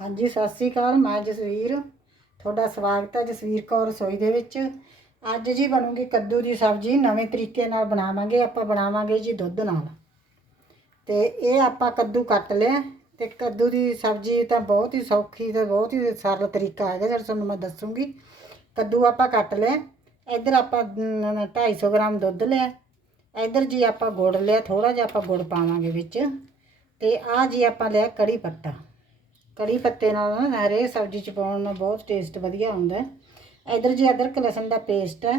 ਹਾਂਜੀ ਸਤਿ ਸ੍ਰੀ ਅਕਾਲ ਮੈਂ ਜਸਵੀਰ। ਤੁਹਾਡਾ ਸਵਾਗਤ ਹੈ ਜਸਵੀਰ ਕੌਰ ਰਸੋਈ ਦੇ ਵਿੱਚ। ਅੱਜ ਜੀ ਬਣੂਗੀ ਕੱਦੂ ਦੀ ਸਬਜ਼ੀ ਨਵੇਂ ਤਰੀਕੇ ਨਾਲ ਬਣਾਵਾਂਗੇ ਆਪਾਂ ਬਣਾਵਾਂਗੇ ਜੀ ਦੁੱਧ ਨਾਲ। ਤੇ ਇਹ ਆਪਾਂ ਕੱਦੂ ਕੱਟ ਲਿਆ। ਤੇ ਕੱਦੂ ਦੀ ਸਬਜ਼ੀ ਤਾਂ ਬਹੁਤ ਹੀ ਸੌਖੀ ਤੇ ਬਹੁਤ ਹੀ ਸਰਲ ਤਰੀਕਾ ਹੈਗਾ ਜਿਹੜਾ ਤੁਹਾਨੂੰ ਮੈਂ ਦੱਸੂਗੀ। ਕੱਦੂ ਆਪਾਂ ਕੱਟ ਲਿਆ। ਇੱਧਰ ਆਪਾਂ ਅਮ, 250 ਗ੍ਰਾਮ ਦੁੱਧ ਲਿਆ। ਇੱਧਰ ਜੀ ਆਪਾਂ ਗੁੜ ਲਿਆ ਥੋੜਾ ਜਿਹਾ ਆਪਾਂ ਗੁੜ ਪਾਵਾਂਗੇ ਵਿੱਚ। ਤੇ ਆਹ ਜੀ ਆਪਾਂ ਲਿਆ ਕੜੀ ਪੱਤਾ। ਕੜੀ ਪੱਤੇ ਨਾਲ ਨਾ ਹਰੇ ਸਬਜ਼ੀ ਚ ਪਾਉਣ ਨਾਲ ਬਹੁਤ ਟੇਸਟ ਵਧੀਆ ਆਉਂਦਾ ਹੈ। ਇਧਰ ਜੀ ਅਦਰਕ ਲਸਣ ਦਾ ਪੇਸਟ ਹੈ।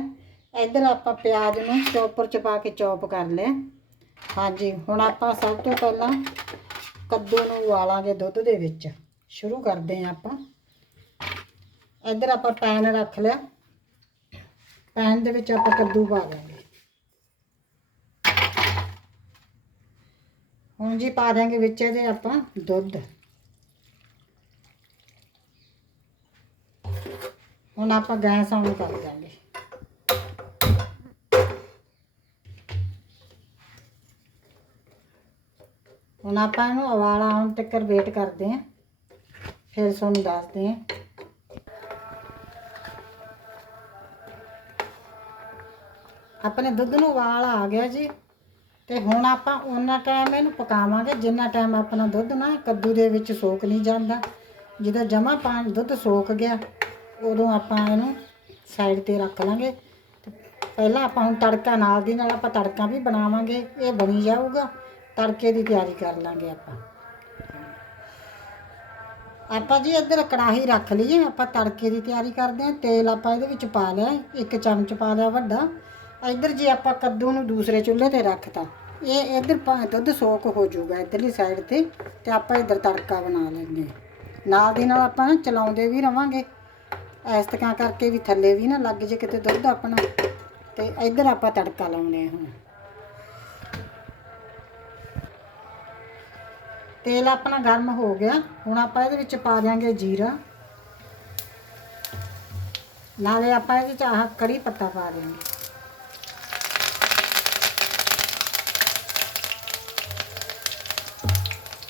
ਇਧਰ ਆਪਾਂ ਪਿਆਜ਼ ਨੂੰ ਚੌਪਰ ਚ ਪਾ ਕੇ ਚੌਪ ਕਰ ਲਿਆ। ਹਾਂਜੀ, ਹੁਣ ਆਪਾਂ ਸਭ ਤੋਂ ਪਹਿਲਾਂ ਕੱਦੂ ਨੂੰ ਉਬਾਲਾਂਗੇ ਦੁੱਧ ਦੇ ਵਿੱਚ। ਸ਼ੁਰੂ ਕਰਦੇ ਹਾਂ ਆਪਾਂ। ਇਧਰ ਆਪਾਂ ਪੈਨ ਰੱਖ ਲਿਆ। ਪੈਨ ਦੇ ਵਿੱਚ ਆਪਾਂ ਕੱਦੂ ਪਾ ਦਾਂਗੇ ਹੁਣ ਜੀ ਪਾ ਦਾਂਗੇ ਵਿੱਚ ਇਹਦੇ ਆਪਾਂ ਦੁੱਧ। ਹੁਣ ਆਪਾਂ ਗੈਸ ਆਨ ਕਰ ਦਾਂਗੇ ਹੁਣ ਆਪਾਂ ਇਹਨੂੰ ਉਬਾਲਾ ਆਉਣ ਤੱਕ ਵੇਟ ਕਰਦੇ ਆਂ, ਫਿਰ ਤੁਹਾਨੂੰ ਦੱਸਦੇ ਆਂ। ਆਪਣੇ ਦੁੱਧ ਨੂੰ ਉਬਾਲ ਆ ਗਿਆ ਜੀ, ਤੇ ਹੁਣ ਆਪਾਂ ਉਹਨਾਂ ਟਾਈਮ ਇਹਨੂੰ ਪਕਾਵਾਂਗੇ, ਜਿੰਨਾ ਟਾਈਮ ਆਪਣਾ ਦੁੱਧ ਨਾ ਕੱਦੂ ਦੇ ਵਿੱਚ ਸੋਕ ਨਹੀਂ ਜਾਂਦਾ। ਜਦੋਂ ਜਮਾ ਪਾਣੀ ਦੁੱਧ ਸੋਕ ਗਿਆ ਉਦੋਂ ਆਪਾਂ ਇਹਨੂੰ ਸਾਈਡ ਤੇ ਰੱਖ ਲਾਂਗੇ। ਪਹਿਲਾਂ ਆਪਾਂ ਹੁਣ ਤੜਕਾ ਨਾਲ ਦੀ ਨਾਲ ਆਪਾਂ ਤੜਕਾ ਵੀ ਬਣਾਵਾਂਗੇ, ਇਹ ਬਣੀ ਜਾਊਗਾ। ਤੜਕੇ ਦੀ ਤਿਆਰੀ ਕਰ ਲਾਂਗੇ ਆਪਾਂ। ਆਪਾਂ ਜੀ ਇੱਧਰ ਕੜਾਹੀ ਰੱਖ ਲਈਏ ਆਪਾਂ ਤੜਕੇ ਦੀ ਤਿਆਰੀ ਕਰਦੇ ਹਾਂ। ਤੇਲ ਆਪਾਂ ਇਹਦੇ ਵਿੱਚ ਪਾ ਲਿਆ ਇੱਕ ਚਮਚ ਪਾ ਲਿਆ ਵੱਡਾ। ਇੱਧਰ ਜੇ ਆਪਾਂ ਕੱਦੂ ਨੂੰ ਦੂਸਰੇ ਚੁੱਲ੍ਹੇ ਤੇ ਰੱਖਤਾ, ਇਹ ਇੱਧਰ ਪਾ- ਦੁੱਧ ਸੋਕ ਹੋ ਜਾਊਗਾ ਇੱਧਰਲੀ ਸਾਈਡ ਤੇ ਤੇ ਆਪਾਂ ਇੱਧਰ ਤੜਕਾ ਬਣਾ ਲੈਂਦੇ ਨਾਲ ਦੀ ਨਾਲ ਆਪਾਂ ਚਲਾਉਂਦੇ ਵੀ ਰਵਾਂਗੇ। ਇਸ ਤਰ੍ਹਾਂ ਕਰਕੇ ਵੀ ਥੱਲੇ ਵੀ ਨਾ ਲੱਗ ਜੇ ਕਿਤੇ ਦੁੱਧ ਆਪਣਾ। ਤੇ ਇੱਧਰ ਆਪਾਂ ਤੜਕਾ ਲਾਉਣੇ ਆ ਹੁਣ। ਤੇਲ ਆਪਣਾ ਗਰਮ ਹੋ ਗਿਆ। ਹੁਣ ਆਪਾਂ ਇਹਦੇ ਵਿੱਚ ਪਾ ਦਿਆਂਗੇ ਜੀਰਾ। ਨਾਲੇ ਆਪਾਂ ਇਹਦੇ ਚ ਆਹ ਕੜੀ ਪੱਤਾ ਪਾ ਦਿਆਂਗੇ।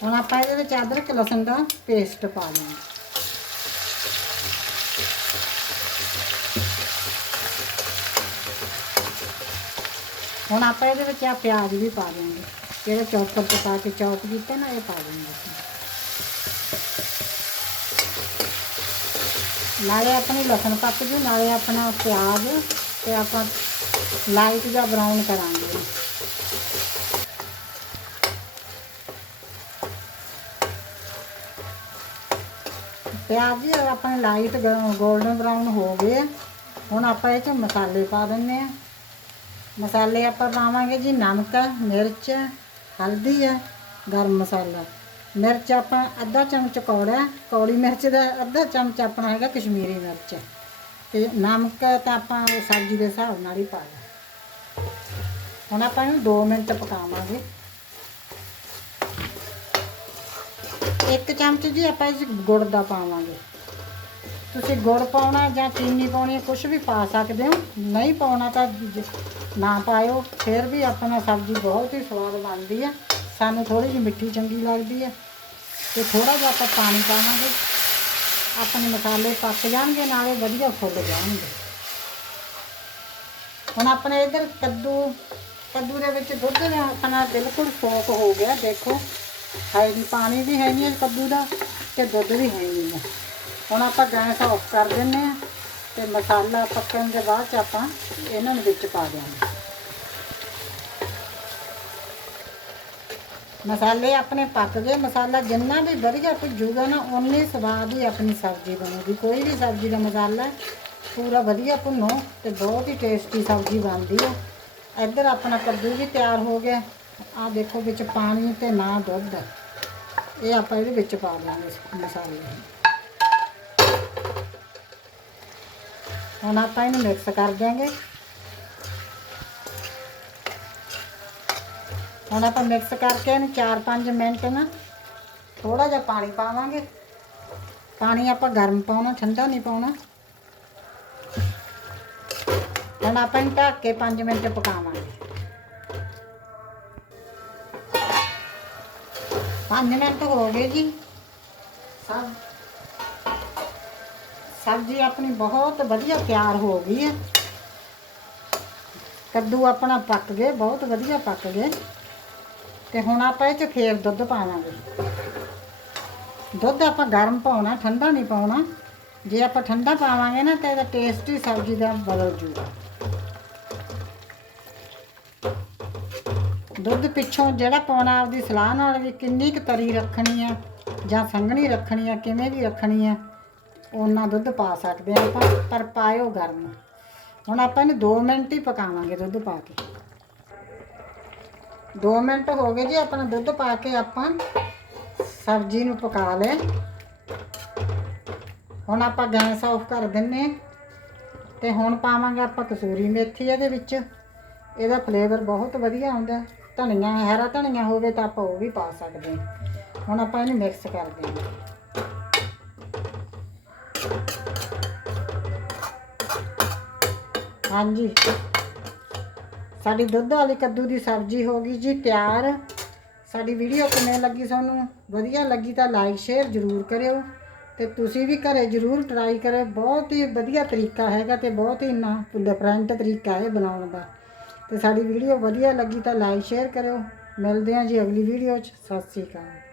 ਹੁਣ ਆਪਾਂ ਇਹਦੇ ਵਿੱਚ ਅਦਰਕ, ਲਸਣ ਦਾ ਪੇਸਟ ਪਾ ਦਿਆਂਗੇ। ਹੁਣ ਆਪਾਂ ਇਹਦੇ ਵਿੱਚ ਆ ਪਿਆਜ਼ ਵੀ ਪਾ ਦਿਆਂਗੇ। ਜਿਹੜਾ ਚੌਪਰ 'ਚ ਪਾ ਕੇ ਚੌਪ ਕੀਤਾ ਨਾ, ਇਹ ਪਾ ਦਿਆਂਗੇ ਨਾਲੇ ਆਪਣੀ ਲਸਣ ਪੱਕ ਜੂ, ਨਾਲੇ ਆਪਣਾ ਪਿਆਜ਼ ਤੇ ਆਪਾਂ ਲਾਈਟ ਜਿਹਾ ਬਰਾਊਨ ਕਰਾਂਗੇ। ਪਿਆਜ਼ ਜੀ ਆਪਣੇ ਲਾਈਟ ਗੋਲਡਨ ਬਰਾਊਨ ਹੋ ਗਏ, ਹੁਣ ਆਪਾਂ ਇਹ ਚ ਮਸਾਲੇ ਪਾ ਦਿੰਨੇ ਆ। ਮਸਾਲੇ ਆਪਾਂ ਪਾਵਾਂਗੇ ਜੀ ਨਮਕ, ਮਿਰਚ, ਹਲਦੀ ਹੈ ਗਰਮ ਮਸਾਲਾ। ਮਿਰਚ ਆਪਾਂ ਅੱਧਾ ਚਮਚ ਕੌੜਾ, ਕੌੜੀ ਮਿਰਚ ਦਾ ਅੱਧਾ ਚਮਚ ਆਪਣਾ ਹੈਗਾ ਕਸ਼ਮੀਰੀ ਮਿਰਚ। ਤੇ ਨਮਕ ਤਾਂ ਆਪਾਂ ਸਬਜ਼ੀ ਦੇ ਹਿਸਾਬ ਨਾਲ ਹੀ ਪਾ ਲਿਆ ਹੁਣ ਆਪਾਂ ਇਹਨੂੰ 2 ਮਿੰਟ ਪਕਾਵਾਂਗੇ। ਇੱਕ ਚਮਚ ਜੀ ਆਪਾਂ ਇਸ ਗੁੜ ਦਾ ਪਾਵਾਂਗੇ। ਤੁਸੀਂ ਗੁੜ ਪਾਉਣਾ ਜਾਂ ਚੀਨੀ ਪਾਉਣੀ ਹੈ ਕੁਝ ਵੀ ਪਾ ਸਕਦੇ ਹੋ। ਨਹੀਂ ਪਾਉਣਾ ਤਾਂ ਨਾ ਪਾਇਓ, ਫਿਰ ਵੀ ਆਪਣਾ ਸਬਜ਼ੀ ਬਹੁਤ ਹੀ ਸਵਾਦ ਬਣਦੀ ਹੈ। ਸਾਨੂੰ ਥੋੜੀ ਜਿਹੀ ਮਿੱਠੀ ਚੰਗੀ ਲੱਗਦੀ ਹੈ। ਤੇ ਥੋੜਾ ਜਿਹਾ ਆਪਾਂ ਪਾਣੀ ਪਾਵਾਂਗੇ। ਆਪਣੇ ਮਸਾਲੇ ਪੱਕ ਜਾਣਗੇ, ਨਾਲੇ ਵਧੀਆ ਫੁੱਲ ਜਾਣਗੇ। ਹੁਣ ਆਪਣੇ ਇਧਰ ਕੱਦੂ ਕੱਦੂ ਦੇ ਵਿੱਚ ਦੁੱਧ ਨੇ ਆਪਣਾ ਬਿਲਕੁਲ ਸੋਕ ਹੋ ਗਿਆ, ਦੇਖੋ। ਹੈ ਪਾਣੀ ਵੀ ਹੈ ਨਹੀਂ ਕੱਦੂ ਦਾ ਤੇ ਦੁੱਧ ਵੀ ਹੈ ਨਹੀਂ ਗਾ। ਹੁਣ ਆਪਾਂ ਗੈਸ ਆਫ ਕਰ ਦਿੰਨੇ ਆ ਤੇ ਮਸਾਲਾ ਪੱਕਣ ਦੇ ਬਾਅਦ ਚ ਆਪਾਂ ਇਹਨਾਂ ਨੂੰ ਵਿੱਚ ਪਾ ਦਿਆਂਗੇ। ਮਸਾਲੇ ਆਪਣੇ ਪੱਕ ਗਏ, ਮਸਾਲਾ ਜਿੰਨਾ ਵੀ ਵਧੀਆ ਭੁੱਜੂਗਾ ਨਾ ਉਨੀ ਸਵਾਦ ਹੀ ਆਪਣੀ ਸਬਜ਼ੀ ਬਣੂਗੀ। ਕੋਈ ਵੀ ਸਬਜ਼ੀ ਦਾ ਮਸਾਲਾ ਪੂਰਾ ਵਧੀਆ ਭੁੰਨੋ ਤੇ ਬਹੁਤ ਹੀ ਟੇਸਟੀ ਸਬਜ਼ੀ ਬਣਦੀ ਹੈ। ਇੱਧਰ ਆਪਣਾ ਕੱਦੂ ਵੀ ਤਿਆਰ ਹੋ ਗਿਆ। ਆ ਦੇਖੋ ਵਿੱਚ ਪਾਣੀ ਤੇ ਨਾ ਦੁੱਧ। ਇਹ ਆਪਾਂ ਇਹਦੇ ਵਿੱਚ ਪਾ ਦਿਆਂਗੇ ਮਸਾਲੇ ਹੁਣ ਆਪਾਂ ਇਹਨੂੰ ਮਿਕਸ ਕਰ ਦਿਆਂਗੇ। ਹੁਣ ਆਪਾਂ ਮਿਕਸ ਕਰਕੇ ਇਹਨੂੰ 4-5 ਮਿੰਟ ਨਾ ਥੋੜਾ ਜਿਹਾ ਪਾਣੀ ਪਾਵਾਂਗੇ। ਪਾਣੀ ਆਪਾਂ ਗਰਮ ਪਾਉਣਾ, ਠੰਡਾ ਨਹੀਂ ਪਾਉਣਾ। ਹੁਣ ਆਪਾਂ ਇਹਨੂੰ ਢੱਕ ਕੇ 5 ਮਿੰਟ ਪਕਾਵਾਂਗੇ। 5 ਮਿੰਟ ਹੋ ਗਏ ਜੀ। ਸਭ ਸਬਜ਼ੀ ਆਪਣੀ ਬਹੁਤ ਵਧੀਆ ਤਿਆਰ ਹੋ ਗਈ ਹੈ। ਕੱਦੂ ਆਪਣਾ ਪੱਕ ਗਏ, ਬਹੁਤ ਵਧੀਆ ਪੱਕ ਗਏ। ਤੇ ਹੁਣ ਆਪਾਂ ਇਹ ਚ ਫੇਰ ਦੁੱਧ ਪਾਵਾਂਗੇ। ਦੁੱਧ ਆਪਾਂ ਗਰਮ ਪਾਉਣਾ, ਠੰਡਾ ਨਹੀਂ ਪਾਉਣਾ। ਜੇ ਆਪਾਂ ਠੰਡਾ ਪਾਵਾਂਗੇ ਨਾ ਤਾਂ ਇਹਦਾ ਟੇਸਟ ਹੀ ਸਬਜ਼ੀ ਦਾ ਬਦਲ ਜੂਗਾ। ਦੁੱਧ ਪਿੱਛੋਂ ਜਿਹੜਾ ਪਾਉਣਾ, ਆਪਦੀ ਸਲਾਹ ਨਾਲ ਵੀ ਕਿੰਨੀ ਕੁ ਤਰੀ ਰੱਖਣੀ ਆ ਜਾਂ ਸੰਘਣੀ ਰੱਖਣੀ ਆ, ਕਿਵੇਂ ਵੀ ਰੱਖਣੀ ਆ ਉਹਨਾਂ ਦੁੱਧ ਪਾ ਸਕਦੇ ਆ ਆਪਾਂ, ਪਰ ਪਾਇਓ ਗਰਮ। ਹੁਣ ਆਪਾਂ ਇਹਨੂੰ 2 ਮਿੰਟ ਹੀ ਪਕਾਵਾਂਗੇ ਦੁੱਧ ਪਾ ਕੇ। 2 ਮਿੰਟ ਹੋ ਗਏ ਜੀ, ਆਪਣਾ ਦੁੱਧ ਪਾ ਕੇ ਆਪਾਂ ਸਬਜ਼ੀ ਨੂੰ ਪਕਾ ਲੈ ਹੁਣ ਆਪਾਂ ਗੈਸ ਆਫ ਕਰ ਦਿੰਨੇ ਤੇ ਹੁਣ ਪਾਵਾਂਗੇ ਆਪਾਂ ਕਸੂਰੀ ਮੇਥੀ ਇਹਦੇ ਵਿੱਚ। ਇਹਦਾ ਫਲੇਵਰ ਬਹੁਤ ਵਧੀਆ ਆਉਂਦਾ ਧਨੀਆ, ਹਰਾ ਧਨੀਆ ਹੋਵੇ ਤਾਂ ਆਪਾਂ ਉਹ ਵੀ ਪਾ ਸਕਦੇ ਹਾਂ। ਹੁਣ ਆਪਾਂ ਇਹਨੂੰ ਮਿਕਸ ਕਰ ਦਿਆਂਗੇ ਹਾਂਜੀ। ਸਾਡੀ ਦੁੱਧ ਵਾਲੀ ਕੱਦੂ ਦੀ ਸਬਜ਼ੀ ਹੋ ਗਈ ਜੀ ਤਿਆਰ। ਸਾਡੀ ਵੀਡੀਓ ਕਿਵੇਂ ਲੱਗੀ ਤੁਹਾਨੂੰ? ਵਧੀਆ ਲੱਗੀ ਤਾਂ ਲਾਈਕ ਸ਼ੇਅਰ ਜ਼ਰੂਰ ਕਰਿਓ। ਤੇ ਤੁਸੀਂ ਵੀ ਘਰੇ ਜ਼ਰੂਰ ਟਰਾਈ ਕਰਿਓ। ਬਹੁਤ ਹੀ ਵਧੀਆ ਤਰੀਕਾ ਹੈਗਾ ਤੇ ਬਹੁਤ ਹੀ ਨਾ ਡਿਫਰੈਂਟ ਤਰੀਕਾ ਹੈ ਬਣਾਉਣ ਦਾ। ਤੇ ਸਾਡੀ ਵੀਡੀਓ ਵਧੀਆ ਲੱਗੀ ਤਾਂ ਲਾਈਕ ਸ਼ੇਅਰ ਕਰਿਓ। ਮਿਲਦੇ ਹਾਂ ਜੀ ਅਗਲੀ ਵੀਡੀਓ 'ਚ। ਸਤਿ ਸ੍ਰੀ ਅਕਾਲ।